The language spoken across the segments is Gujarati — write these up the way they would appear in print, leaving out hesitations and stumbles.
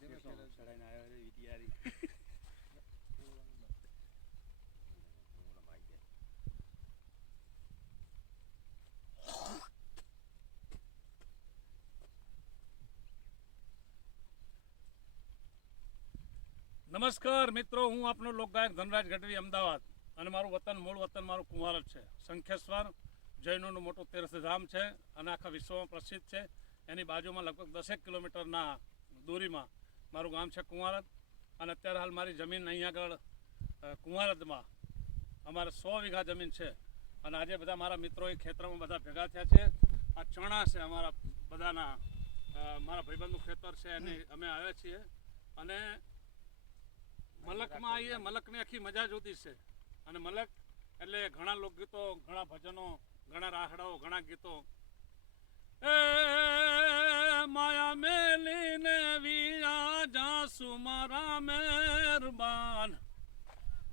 નમસ્કાર મિત્રો, હું આપનો લોકગાયક ધનરાજ ગઢવી, અમદાવાદ. અને મારું વતન, મૂળ વતન મારું કુંવારજ છે. શંખેશ્વર જૈનોનું મોટું તીર્થધામ છે અને આખા વિશ્વમાં પ્રસિદ્ધ છે. એની બાજુમાં લગભગ 10 કિલોમીટરના દૂરીમાં મારું ગામ છે કુંવારજ. અને અત્યારે હાલ મારી જમીન અહીંયા આગળ કુંવારજમાં અમારે 100 વીઘા જમીન છે. અને આજે બધા મારા મિત્રો એ ખેતરમાં બધા ભેગા થયા છે. આ ચણા છે અમારા બધાના, મારા ભાઈબંધનું ખેતર છે, એની અમે આવ્યા છીએ. અને મલકમાં આવીએ, મલકની આખી મજા જોતી છે. અને મલક એટલે ઘણા લોકગીતો, ઘણા ભજનો, ઘણા રાહડાઓ, ઘણા ગીતો. એ માયા મેલીને વિયા જાસુ મારા મહેરબાન,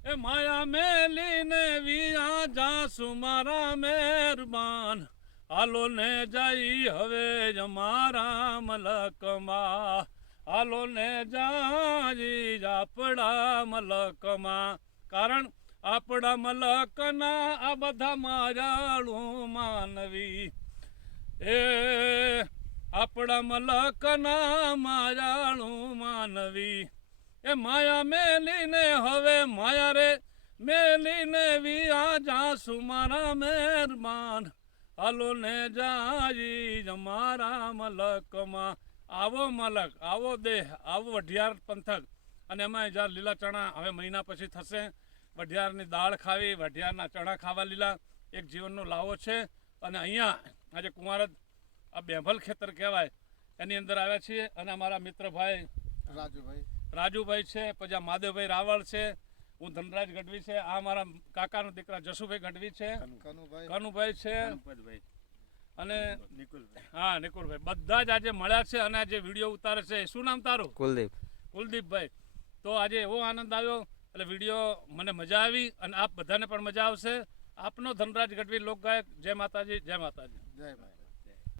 એ માયા મેલીને વિયા જાસુ મારા મહેરબાન, હાલો ને જાય હવે અમારા મલકમાં, હાલો ને જાય આપણા મલકમાં. કારણ આપણા મલકના આ બધા માયાળું માનવી, એ આપણા મલકના માયાળું માનવી, એ માયા મેલીને હવે માયા રે મેલીને વિયા જાસુ મારા મહેરબાન, હાલો ને જાય અમારા મલકમાં. આવો મલક, આવો દેહ, આવો વઢિયાર પંથક. અને એમાં જ્યારે લીલા ચણા હવે મહિના પછી થશે, વઢિયારની દાળ ખાવી, વઢિયારના ચણા ખાવા લીલા, એક જીવનનો લાવો છે. અને અહીંયા આજે કુંવારજ આ બેંભલ ખેતર કહેવાય, એની અંદર આવ્યા છીએ. અને અમારા મિત્રભાઈ રાજુભાઈ છે, પછી આ માધવભાઈ રાવળ છે, હું ધનરાજ ગઢવી છે, આ મારા કાકાનો દીકરા જસુભાઈ ગઢવી છે, કનુભાઈ છે, અને હા નિકુલભાઈ, બધા જ આજે મળ્યા છે. અને આજે વિડીયો ઉતારે છે. શું નામ તારું? કુલદીપભાઈ. તો આજે એવો આનંદ આવ્યો, એટલે વિડીયો મને મજા આવી અને આપ બધાને પણ મજા આવશે. આપનો ધનરાજ ગઢવી લોકગાયક. જય માતાજી, જય માતાજી, જય ભાઈ.